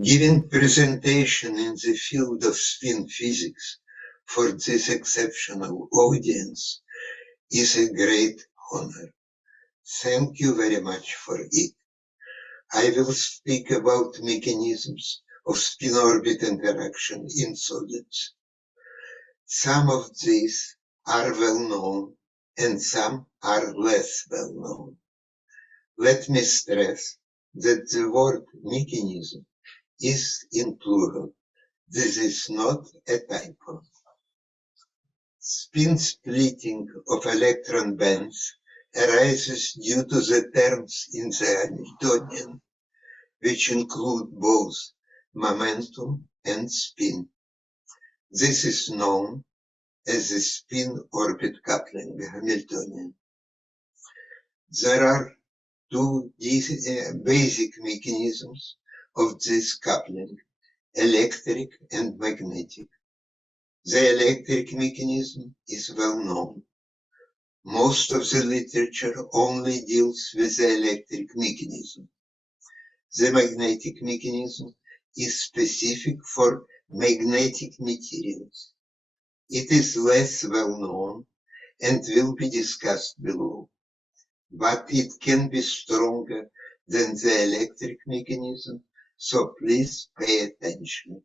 Giving presentation in the field of spin physics for this exceptional audience is a great honor. Thank you very much for it. I will speak about mechanisms of spin-orbit interaction in solids. Some of these are well known and some are less well known. Let me stress that the word mechanism is in plural. This is not a typo. Spin splitting of electron bands arises due to the terms in the Hamiltonian, which include both momentum and spin. This is known as the spin-orbit coupling Hamiltonian. There are two basic mechanisms of this coupling, electric and magnetic. The electric mechanism is well known. Most of the literature only deals with the electric mechanism. The magnetic mechanism is specific for magnetic materials. It is less well known and will be discussed below, but it can be stronger than the electric mechanism, so please pay attention.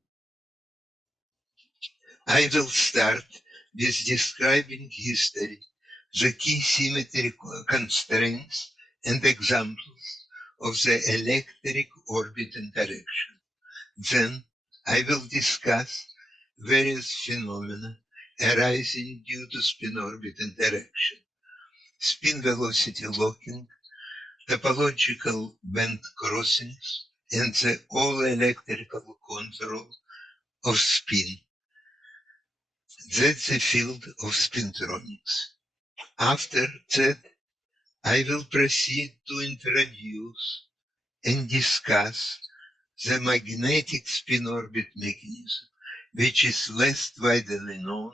I will start with describing history, the key symmetry constraints and examples of the electric orbit interaction. Then I will discuss various phenomena arising due to spin-orbit interaction, spin velocity locking, topological band crossings, and the all-electrical control of spin. That's the field of spintronics. After that, I will proceed to introduce and discuss the magnetic spin-orbit mechanism, which is less widely known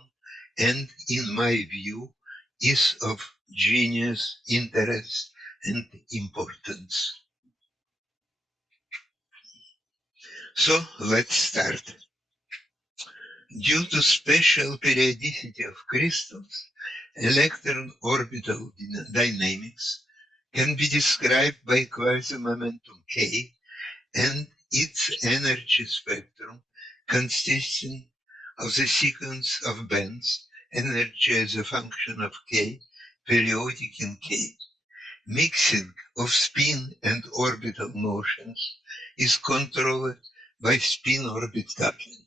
and, in my view, is of genius, interest, and importance. So let's start. Due to special periodicity of crystals, electron orbital dynamics can be described by quasi-momentum K and its energy spectrum consisting of the sequence of bands, energy as a function of K, periodic in K. Mixing of spin and orbital motions is controlled by spin-orbit coupling.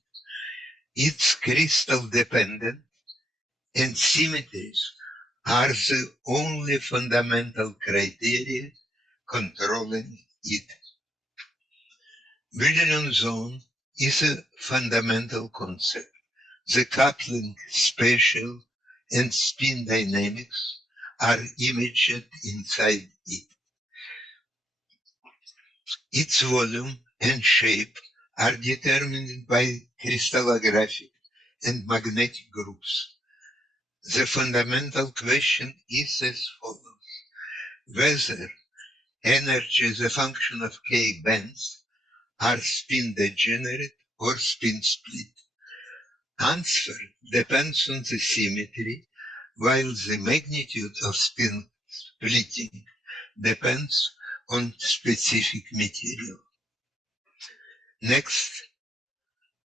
It's crystal dependent, and symmetries are the only fundamental criteria controlling it. Brilliant zone is a fundamental concept. The coupling, spatial, and spin dynamics are imaged inside it. Its volume and shape are determined by crystallographic and magnetic groups. The fundamental question is as follows: whether energy as a function of K bands are spin degenerate or spin split. Answer depends on the symmetry, while the magnitude of spin splitting depends on specific material. Next,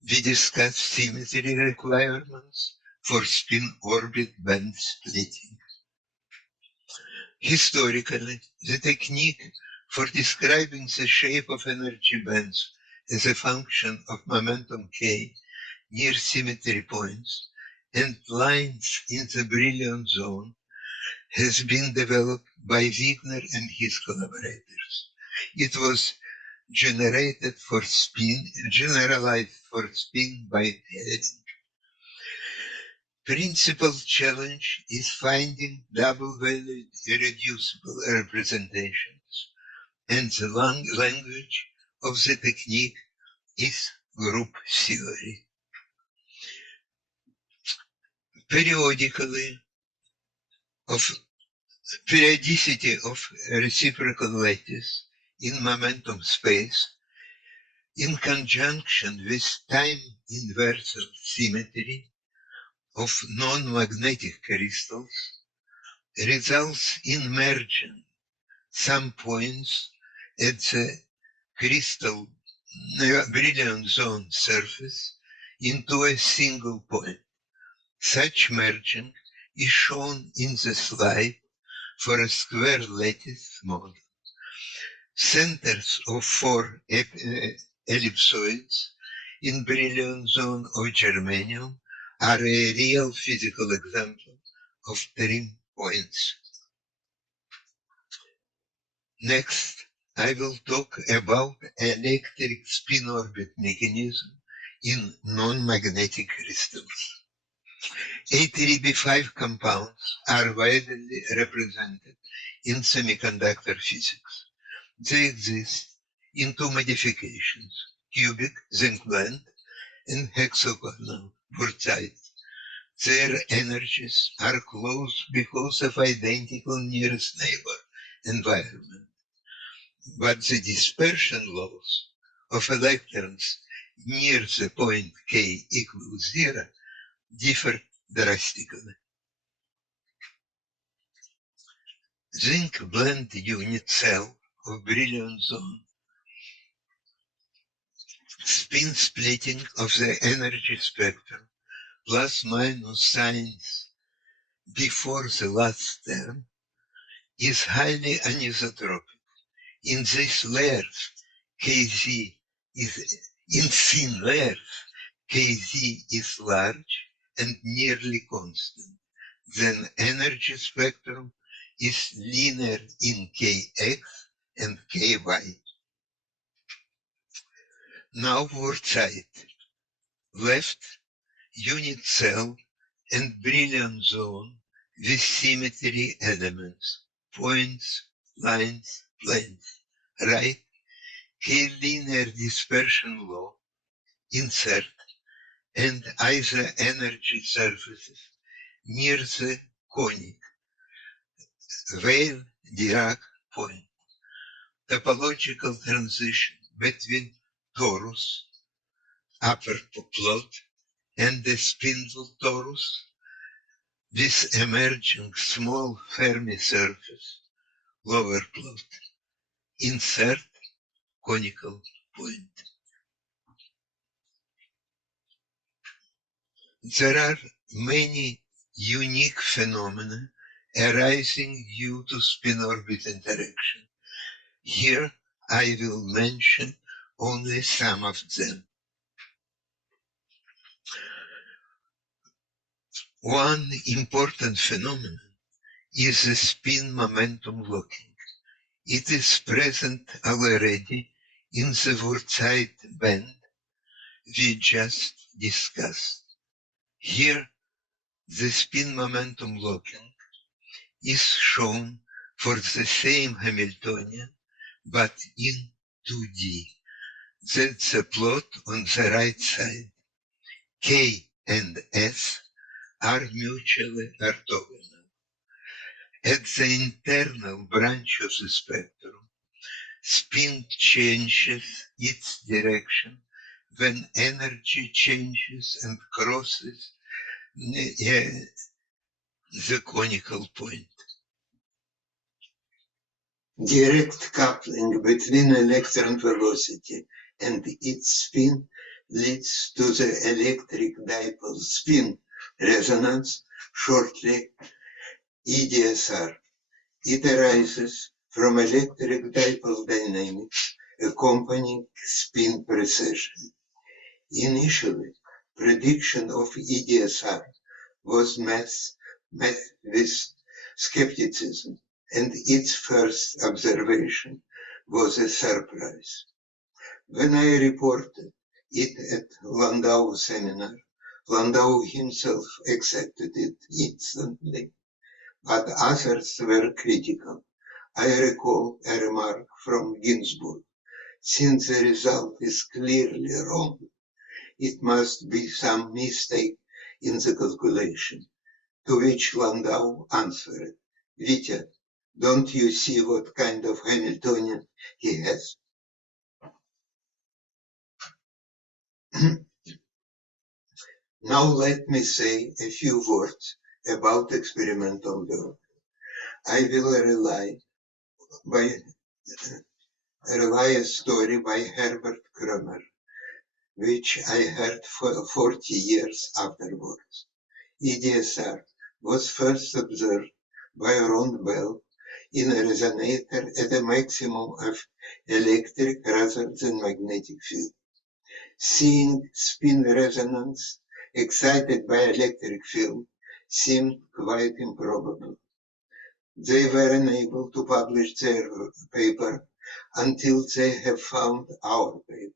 we discuss symmetry requirements for spin-orbit band splitting. Historically, the technique for describing the shape of energy bands as a function of momentum K near symmetry points and lines in the Brilliant zone has been developed by Wigner and his collaborators. It was generalized for spin by pairing. Principal challenge is finding double-valued irreducible representations, and the language of the technique is group theory. Periodicity of reciprocal lattice in momentum space in conjunction with time-inversor symmetry of non-magnetic crystals, results in merging some points at the crystal brilliant zone surface into a single point. Such merging is shown in the slide for a square lattice model. Centers of 4 ellipsoids in brilliant zone of germanium are a real physical example of trim points. Next, I will talk about electric spin orbit mechanism in non-magnetic crystals. A3b5 compounds are widely represented in semiconductor physics. They exist in two modifications, cubic zinc blende and hexagonal wurtzite. Their energies are close because of identical nearest neighbor environment. But the dispersion laws of electrons near the point k equals 0 differ drastically. Zinc blende unit cell of brilliant zone, spin splitting of the energy spectrum, plus minus signs before the last term, is highly anisotropic. In these layers, Kz is in thin layers, Kz is large and nearly constant. Then energy spectrum is linear in Kx and Ky. Now wurtzite. Left, unit cell and brilliant zone with symmetry elements, points, lines, planes. Right, K-linear dispersion law, insert, and either energy surfaces near the conic, Weil-Dirac point. Topological transition between torus, upper plot, and the spindle torus with emerging small Fermi surface, lower plot. Insert conical point. There are many unique phenomena arising due to spin-orbit interaction. Here I will mention only some of them. One important phenomenon is the spin momentum locking. It is present already in the wurtzite band we just discussed. Here, the spin momentum locking is shown for the same Hamiltonian, but in 2D. That's the plot on the right side. K and S are mutually orthogonal. At the internal branch of the spectrum, spin changes its direction when energy changes and crosses the conical point. Direct coupling between electron velocity and its spin leads to the electric dipole spin resonance, shortly EDSR. It arises from electric dipole dynamics accompanying spin precession. Initially, prediction of EDSR was met with skepticism, and its first observation was a surprise. When I reported it at Landau seminar, Landau himself accepted it instantly, but others were critical. I recall a remark from Ginsburg: since the result is clearly wrong, it must be some mistake in the calculation. To which Landau answered, Vitya, don't you see what kind of Hamiltonian he has? Now let me say a few words about experimental work. I will rely a story by Herbert Kromer, which I heard for 40 years afterwards. EDSR was first observed by Ron Bell in a resonator at a maximum of electric rather than magnetic field. Seeing spin resonance excited by electric field seemed quite improbable. They were unable to publish their paper until they have found our paper.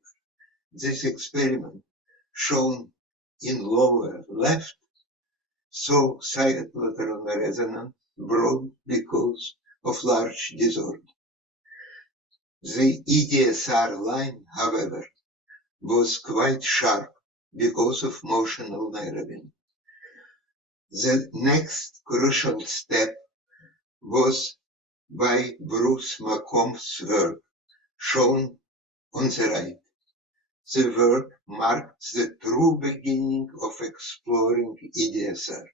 This experiment, shown in lower left, saw cyclotron resonance broad because of large disorder. The EDSR line, however, was quite sharp because of motional narrowing. The next crucial step was by Bruce McComb's work, shown on the right. The work marked the true beginning of exploring EDSR.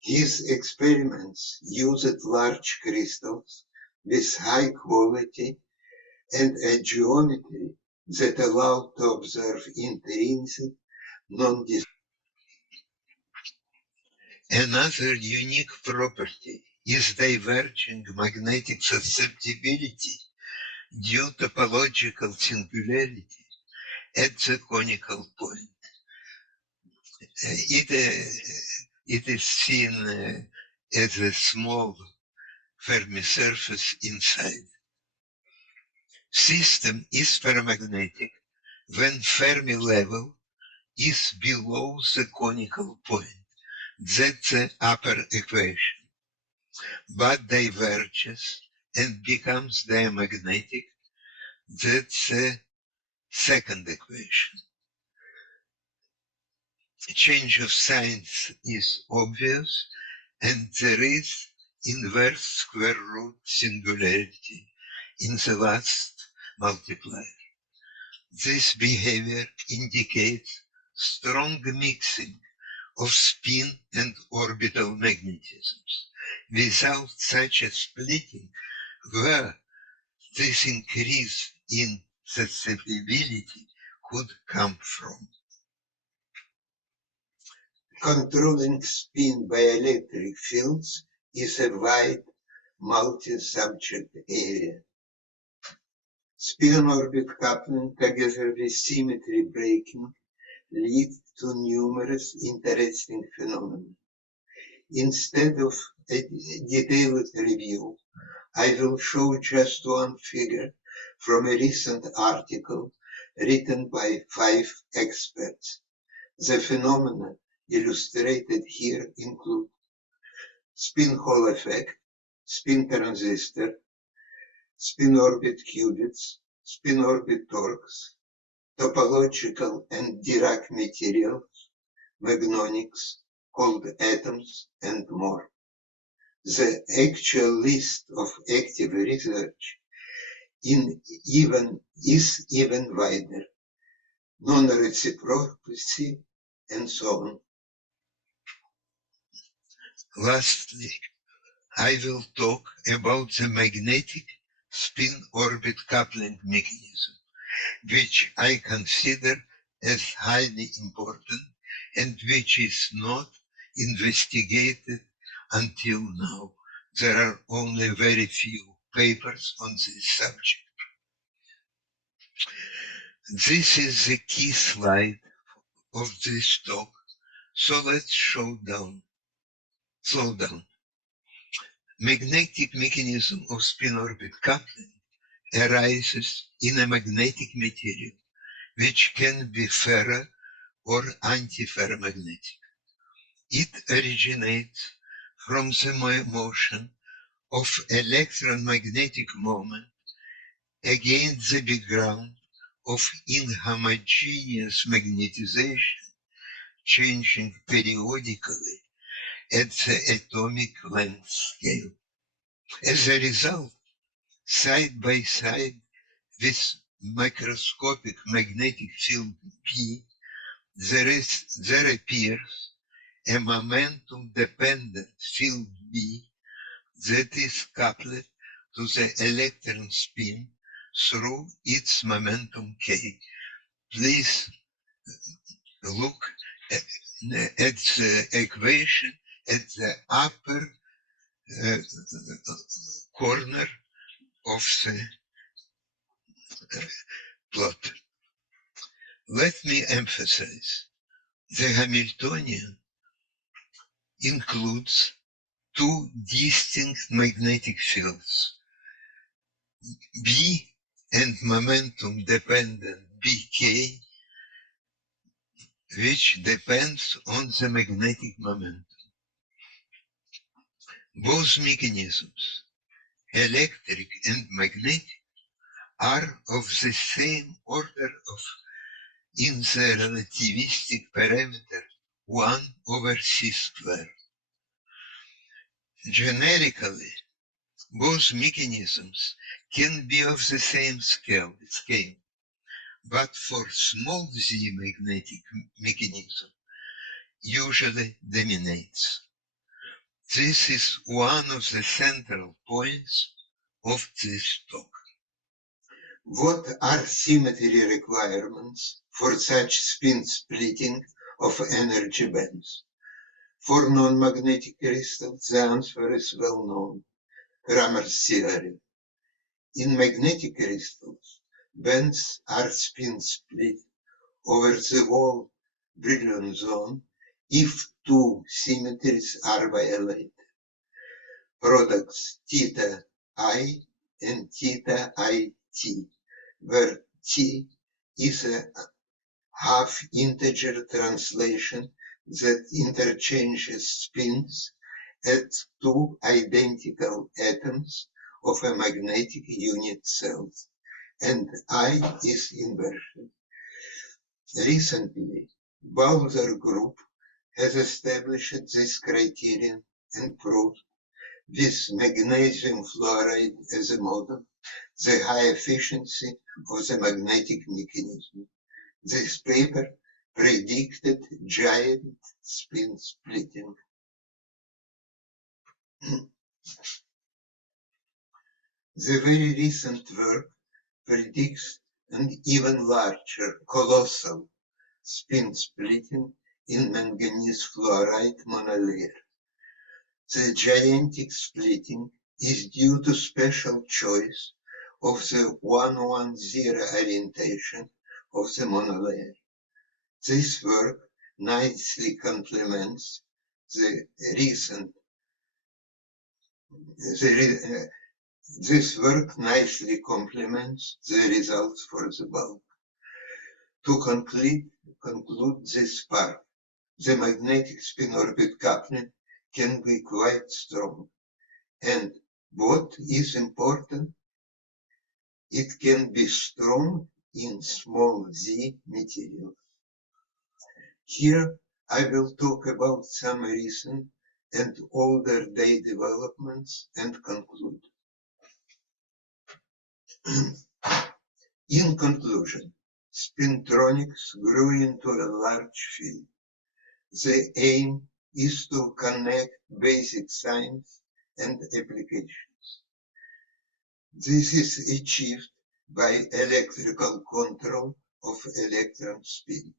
His experiments used large crystals with high quality and a geometry that allowed to observe intrinsic non-dis. Another unique property is diverging magnetic susceptibility due to topological singularity at the conical point. It is seen as a small Fermi surface inside. System is paramagnetic when Fermi level is below the conical point. That's the upper equation. But diverges and becomes diamagnetic. That's the second equation. Change of signs is obvious, and there is inverse square root singularity in the last multiplier. This behavior indicates strong mixing of spin and orbital magnetisms. Without such a splitting, where this increase in susceptibility could come from. Controlling spin by electric fields is a wide multi-subject area. Spin-orbit coupling together with symmetry breaking lead to numerous interesting phenomena. Instead of a detailed review, I will show just one figure from a recent article written by 5 experts. The phenomena illustrated here include spin Hall effect, spin transistor, spin orbit qubits, spin orbit torques, topological and Dirac materials, magnonics, cold atoms, and more. The actual list of active research is even wider, non-reciprocity, and so on. Lastly, I will talk about the magnetic spin-orbit coupling mechanism, which I consider as highly important and which is not investigated until now. There are only very few papers on this subject. This is the key slide of this talk, so let's slow down. Magnetic mechanism of spin-orbit coupling arises in a magnetic material, which can be ferro or antiferromagnetic. It originates from the motion of electromagnetic moment against the background of inhomogeneous magnetization, changing periodically at the atomic length scale. As a result, side by side with microscopic magnetic field P, there appears a momentum-dependent field B that is coupled to the electron spin through its momentum K. Please look at the equation at the upper corner of the plot. Let me emphasize, the Hamiltonian includes two distinct magnetic fields, B and momentum-dependent BK, which depends on the magnetic momentum. Both mechanisms, electric and magnetic, are of the same order in the relativistic parameter 1 over c squared. Generically, both mechanisms can be of the same scale, but for small z magnetic mechanism usually dominates. This is one of the central points of this talk. What are symmetry requirements for such spin splitting of energy bands? For non-magnetic crystals, the answer is well known, Cramer's theorem. In magnetic crystals, bands are spin split over the whole Brillouin zone if two symmetries are violated. Products theta I and theta IT, where T is a half-integer translation that interchanges spins at two identical atoms of a magnetic unit cell, and I is inversion. Recently, Bowser Group has established this criterion and proved, with magnesium fluoride as a model, the high efficiency of the magnetic mechanism. This paper predicted giant spin splitting. The very recent work predicts an even larger, colossal spin splitting in manganese fluoride monolayer. The gigantic splitting is due to special choice of the 110 orientation of the monolayer. This work nicely complements the results for the bulk. To conclude this part, the magnetic spin-orbit coupling can be quite strong. And what is important, it can be strong in small z materials. Here I will talk about some recent and older day developments and conclude. In conclusion, spintronics grew into a large field. The aim is to connect basic science and applications. This is achieved by electrical control of electron spin.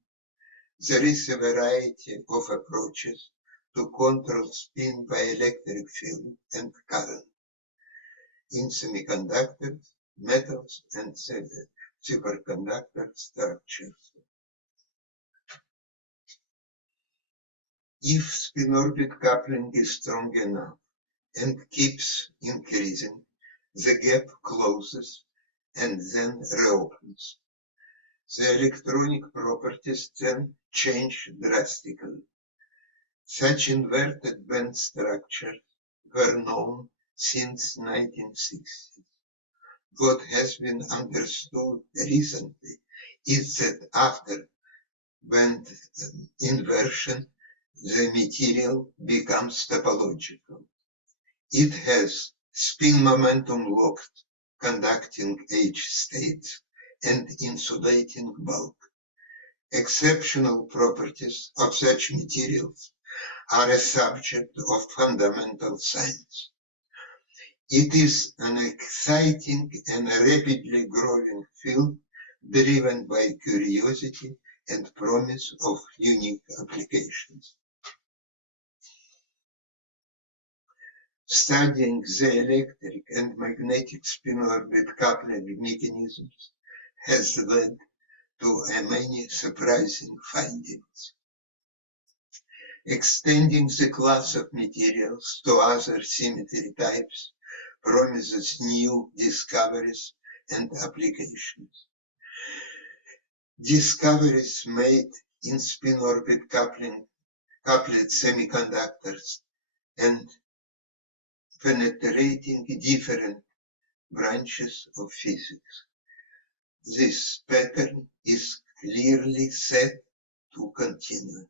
There is a variety of approaches to control spin by electric field and current in semiconductors, metals, and superconductor structures. If spin-orbit coupling is strong enough and keeps increasing, the gap closes and then reopens. The electronic properties then change drastically. Such inverted band structures were known since 1960s. What has been understood recently is that after band inversion, the material becomes topological. It has spin momentum locked conducting H states and insulating bulk. Exceptional properties of such materials are a subject of fundamental science. It is an exciting and rapidly growing field driven by curiosity and promise of unique applications. Studying the electric and magnetic spin-orbit coupling mechanisms has led to many surprising findings. Extending the class of materials to other symmetry types promises new discoveries and applications. Discoveries made in spin-orbit coupled semiconductors and penetrating different branches of physics. This pattern is clearly set to continue.